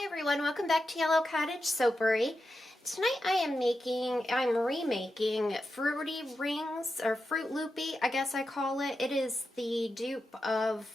Hi everyone, welcome back to Yellow Cottage Soapery. Tonight I'm remaking Fruity Rings, or Fruit Loopy, I guess I call it. It is the dupe of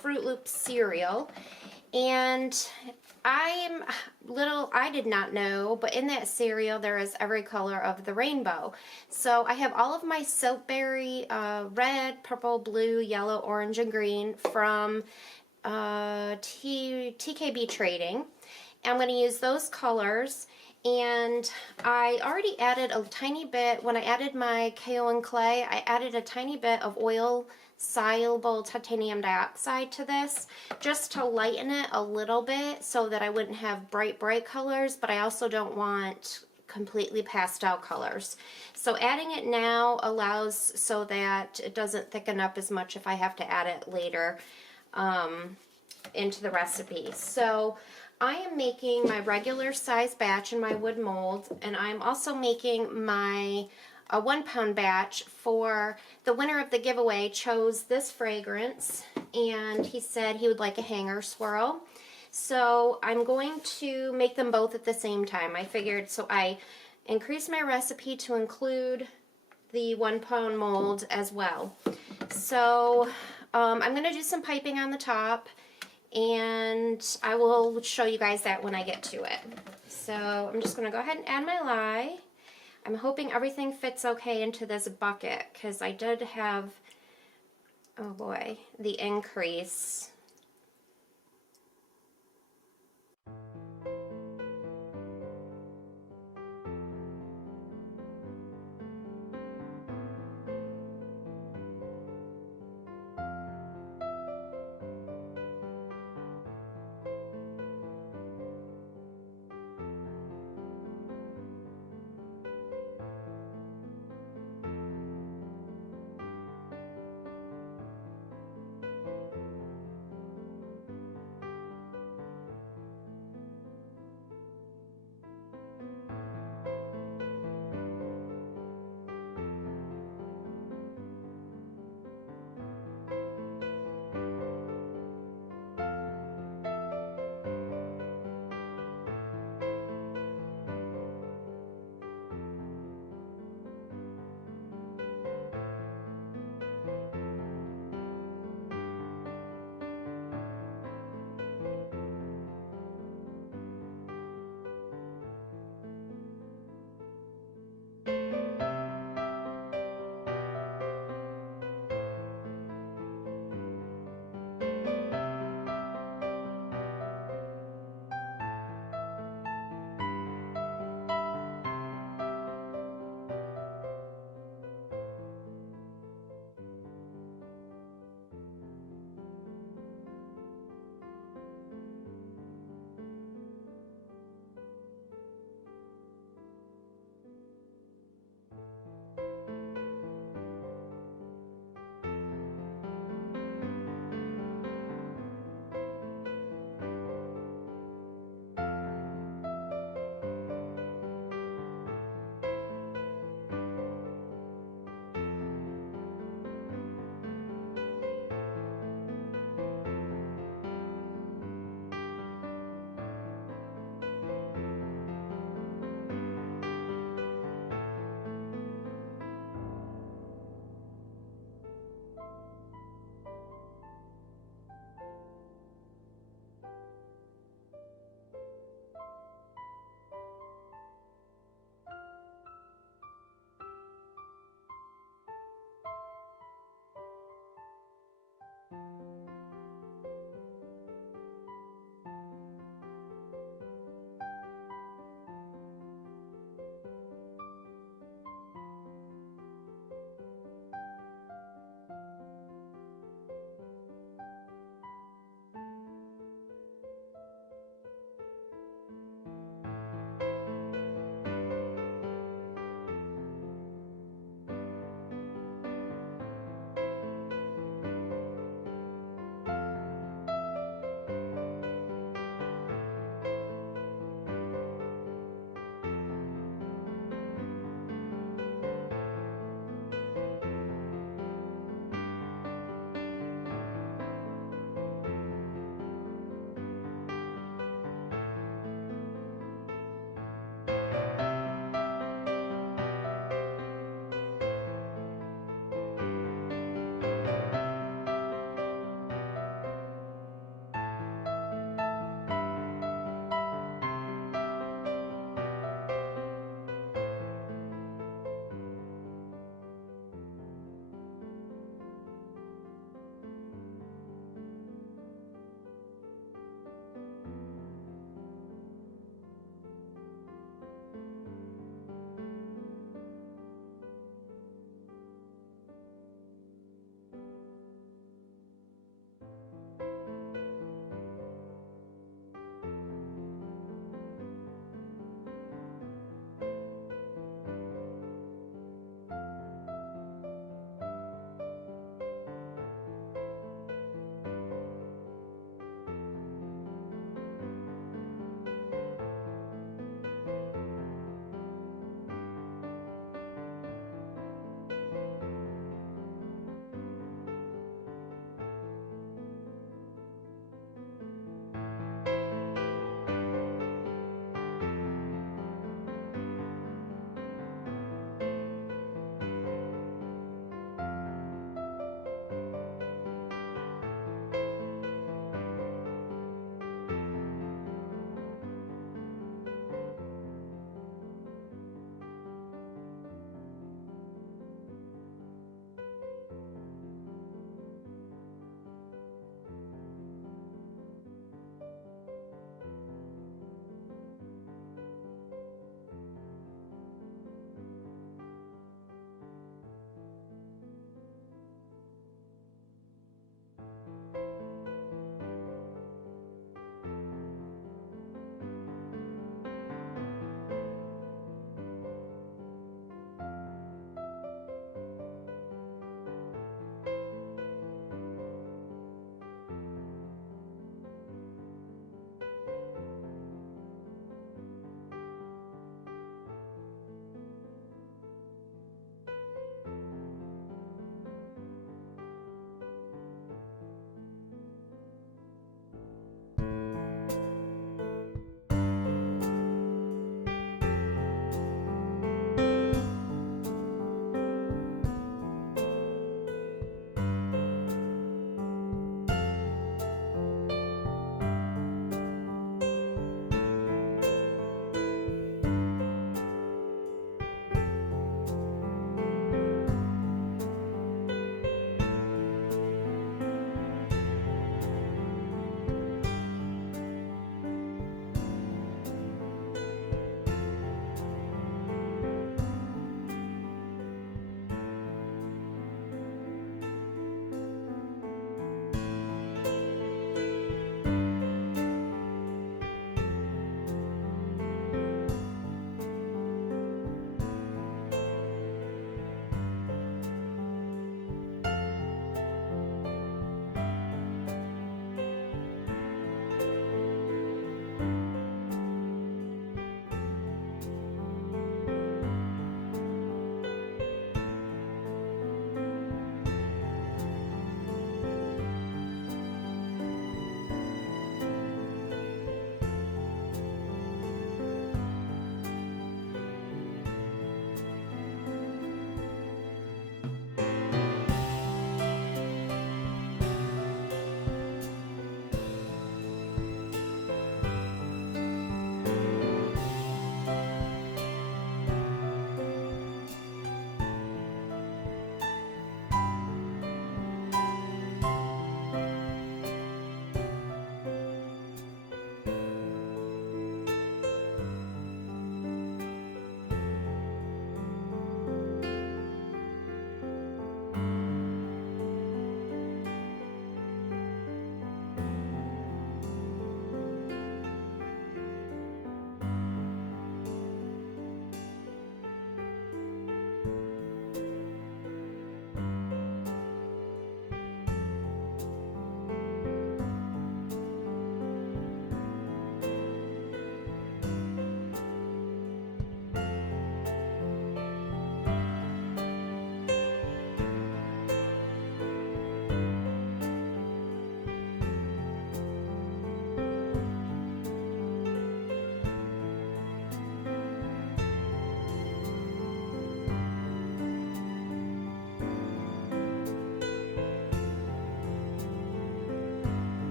Fruit Loop cereal. And I did not know, but in that cereal there is every color of the rainbow. So I have all of my Soapberry red, purple, blue, yellow, orange, and green from TKB Trading. I'm going to use those colors, and I already added a tiny bit. When I added my KO and clay, I added a tiny bit of oil soluble titanium dioxide to this just to lighten it a little bit so that I wouldn't have bright colors, but I also don't want completely pastel colors. So adding it now allows so that it doesn't thicken up as much if I have to add it later into the recipe. So I am making my regular size batch in my wood mold, and I'm also making my 1 pound batch for the winner of the giveaway. Chose this fragrance, and he said he would like a hanger swirl. So I'm going to make them both at the same time. I figured, so I increased my recipe to include the 1 pound mold as well. So I'm going to do some piping on the top, and I will show you guys that when I get to it. So I'm just going to go ahead and add my lye. I'm hoping everything fits okay into this bucket, because I did have, oh boy, the increase.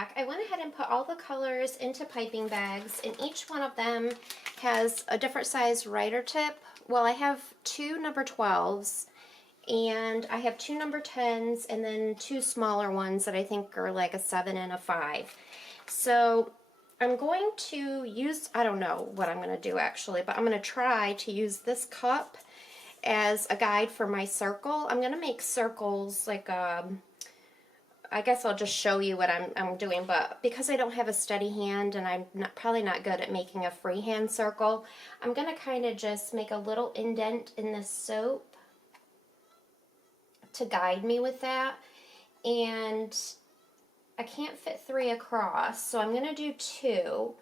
back, I went ahead and put all the colors into piping bags, and each one of them has a different size writer tip. Well, I have 2 number 12s, and I have 2 number 10s, and then 2 smaller ones that I think are like a 7 and a 5. So I'm going to use, I don't know what I'm going to do actually, but I'm going to try to use this cup as a guide for my circle. I'm going to make circles like I guess I'll just show you what I'm doing, but because I don't have a steady hand and I'm probably not good at making a freehand circle, I'm going to kind of just make a little indent in this soap to guide me with that. And I can't fit 3 across, so I'm going to do 2,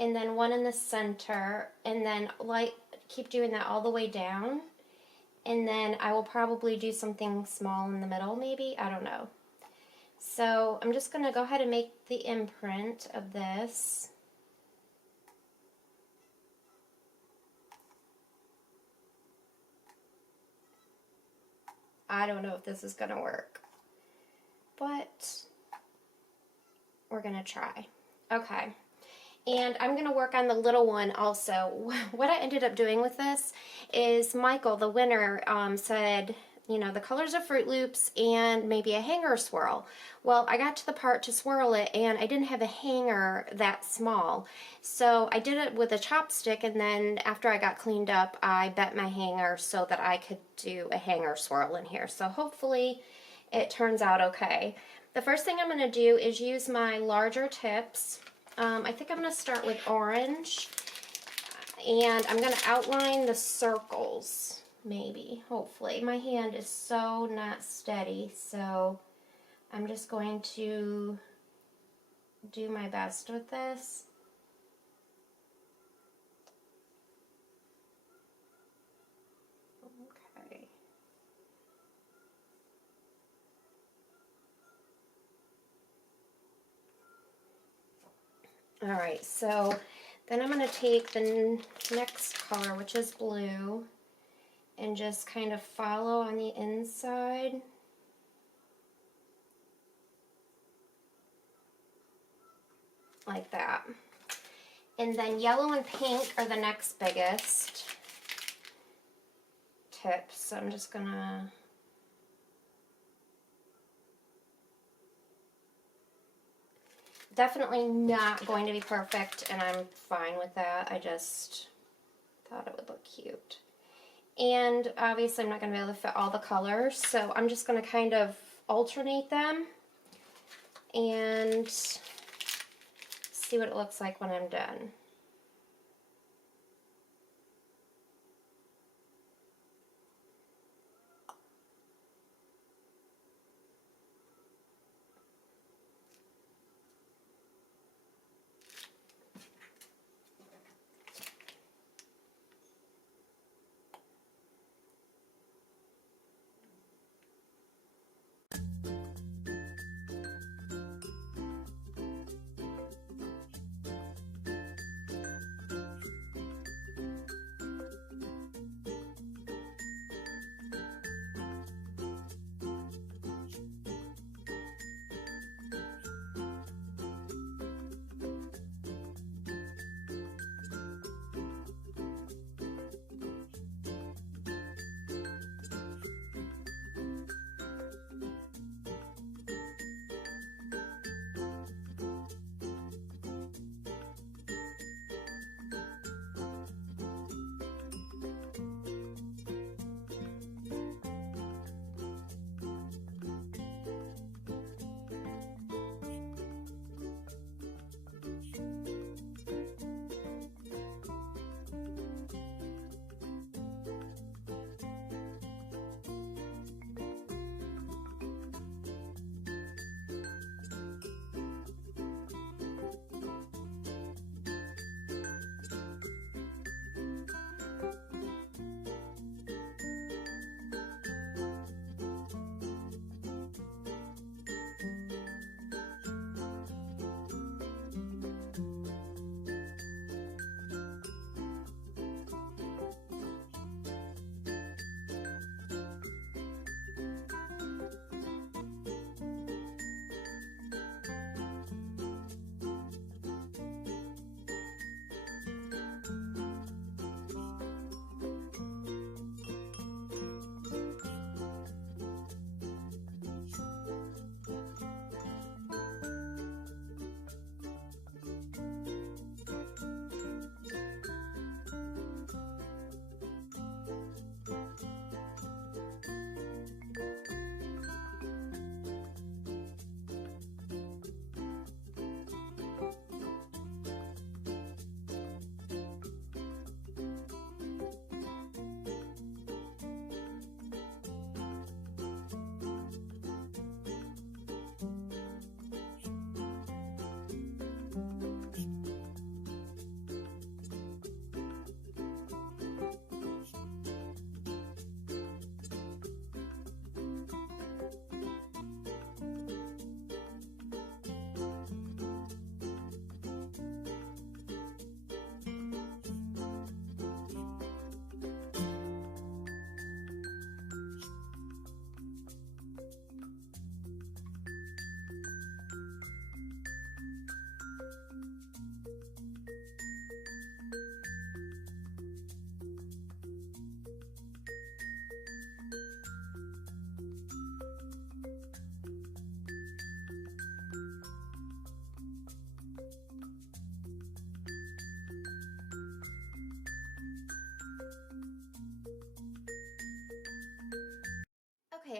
and then 1 in the center, and then keep doing that all the way down. And then I will probably do something small in the middle, maybe, I don't know. So I'm just going to go ahead and make the imprint of this. I don't know if this is going to work, but we're going to try. Okay. And I'm going to work on the little one also. What I ended up doing with this is Michael, the winner, said, you know, the colors of Fruit Loops and maybe a hanger swirl. Well, I got to the part to swirl it and I didn't have a hanger that small. So I did it with a chopstick, and then after I got cleaned up, I bent my hanger so that I could do a hanger swirl in here. So hopefully it turns out okay. The first thing I'm going to do is use my larger tips. I think I'm going to start with orange, and I'm going to outline the circles, maybe, hopefully. My hand is so not steady, so I'm just going to do my best with this. Okay. Alright, so then I'm going to take the next color, which is blue, and just kind of follow on the inside. Like that. And then yellow and pink are the next biggest tips. So I'm just gonna definitely not going to be perfect, and I'm fine with that. I just thought it would look cute. And obviously I'm not going to be able to fit all the colors, so I'm just going to kind of alternate them and see what it looks like when I'm done.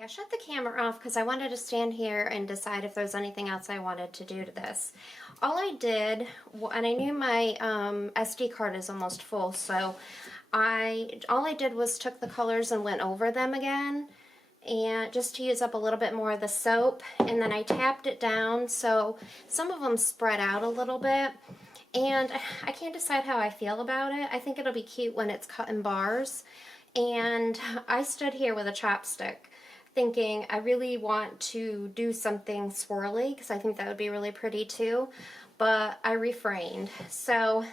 shut the camera off because I wanted to stand here and decide if there's anything else I wanted to do to this. All I did, and I knew my SD card is almost full, so all I did was took the colors and went over them again, and just to use up a little bit more of the soap, and then I tapped it down so some of them spread out a little bit, and I can't decide how I feel about it. I think it'll be cute when it's cut in bars, and I stood here with a chopstick thinking I really want to do something swirly because I think that would be really pretty too, but I refrained. So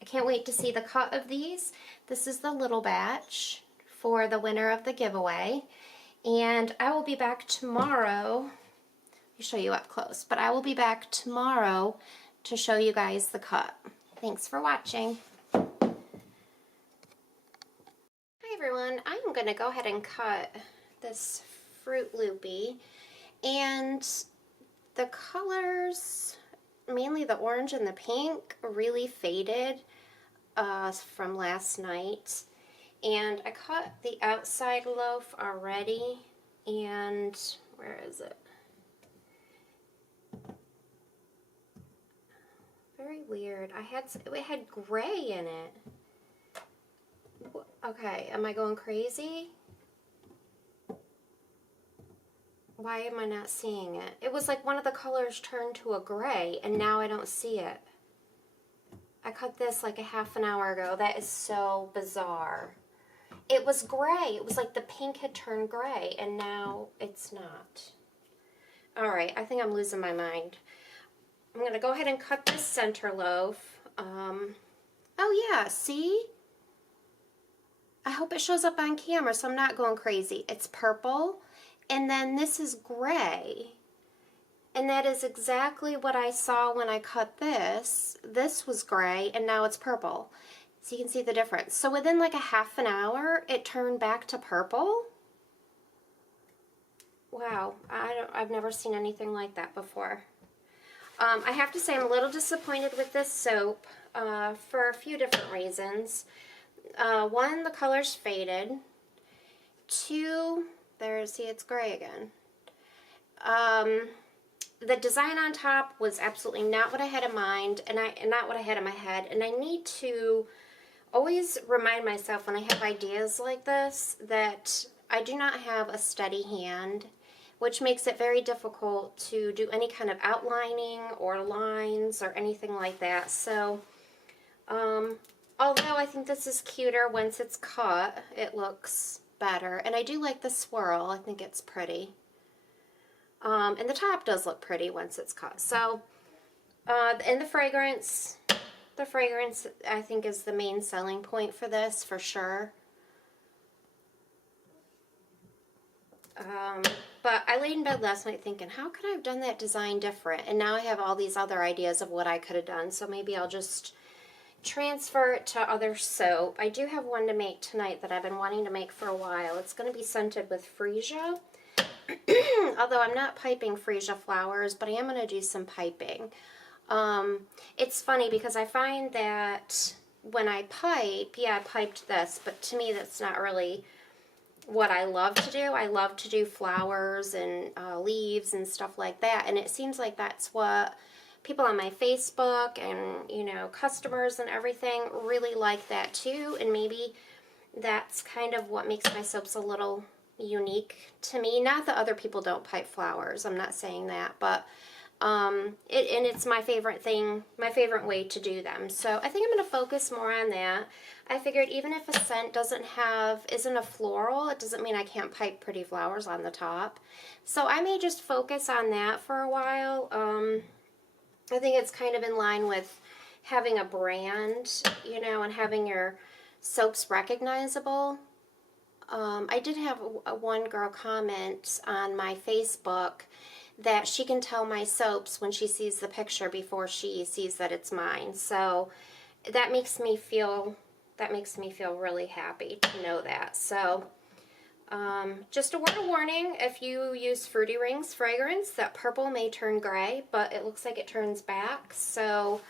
I can't wait to see the cut of these. This is the little batch for the winner of the giveaway, and I will be back tomorrow. Let me show you up close, but I will be back tomorrow to show you guys the cut. Thanks for watching. Hi everyone, I'm going to go ahead and cut this Fruit Loopy, and the colors, mainly the orange and the pink, really faded from last night, and I cut the outside loaf already, and where is it? Very weird. It had gray in it. Okay, am I going crazy? Why am I not seeing it? It was like one of the colors turned to a gray, and now I don't see it. I cut this like a half an hour ago. That is so bizarre. It was gray. It was like the pink had turned gray, and now it's not. Alright, I think I'm losing my mind. I'm going to go ahead and cut this center loaf. Oh yeah, see? I hope it shows up on camera so I'm not going crazy. It's purple, and then this is gray. And that is exactly what I saw when I cut this. This was gray, and now it's purple. So you can see the difference. So within like a half an hour, it turned back to purple. Wow, I've never seen anything like that before. I have to say I'm a little disappointed with this soap for a few different reasons. One, the color's faded. Two, see, it's gray again. The design on top was absolutely not what I had in mind, and not what I had in my head, and I need to always remind myself when I have ideas like this that I do not have a steady hand, which makes it very difficult to do any kind of outlining or lines or anything like that. So, although I think this is cuter once it's cut, it looks better. And I do like the swirl. I think it's pretty. And the top does look pretty once it's cut. So, and the fragrance I think is the main selling point for this, for sure. But I laid in bed last night thinking, how could I have done that design different? And now I have all these other ideas of what I could have done, so maybe I'll just transfer it to other soap. I do have one to make tonight that I've been wanting to make for a while. It's going to be scented with freesia. Although I'm not piping freesia flowers, but I am going to do some piping. It's funny because I find that when I pipe, yeah, I piped this, but to me that's not really what I love to do. I love to do flowers and leaves and stuff like that, and it seems like that's what people on my Facebook and, you know, customers and everything really like that too, and maybe that's kind of what makes my soaps a little unique to me. Not that other people don't pipe flowers, I'm not saying that, but it's my favorite thing, my favorite way to do them. So I think I'm going to focus more on that. I figured even if a scent isn't a floral, it doesn't mean I can't pipe pretty flowers on the top. So I may just focus on that for a while. I think it's kind of in line with having a brand, you know, and having your soaps recognizable. I did have one girl comment on my Facebook that she can tell my soaps when she sees the picture before she sees that it's mine. So that makes me feel really happy to know that. So just a word of warning, if you use Fruity Rings fragrance, that purple may turn gray, but it looks like it turns back. So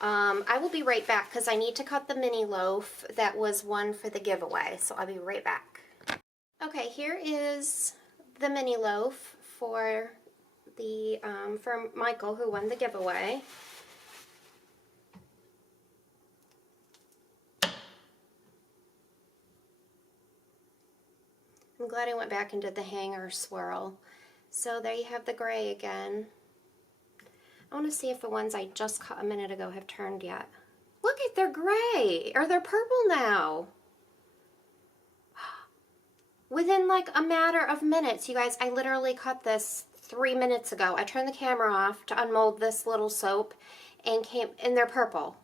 I will be right back because I need to cut the mini loaf that was one for the giveaway. So I'll be right back. Okay, here is the mini loaf for for Michael, who won the giveaway. I'm glad I went back and did the hanger swirl. So there you have the gray again. I want to see if the ones I just cut a minute ago have turned yet. Look at, they're gray, or they're purple now. Within like a matter of minutes, you guys, I literally cut this 3 minutes ago. I turned the camera off to unmold this little soap and they're purple.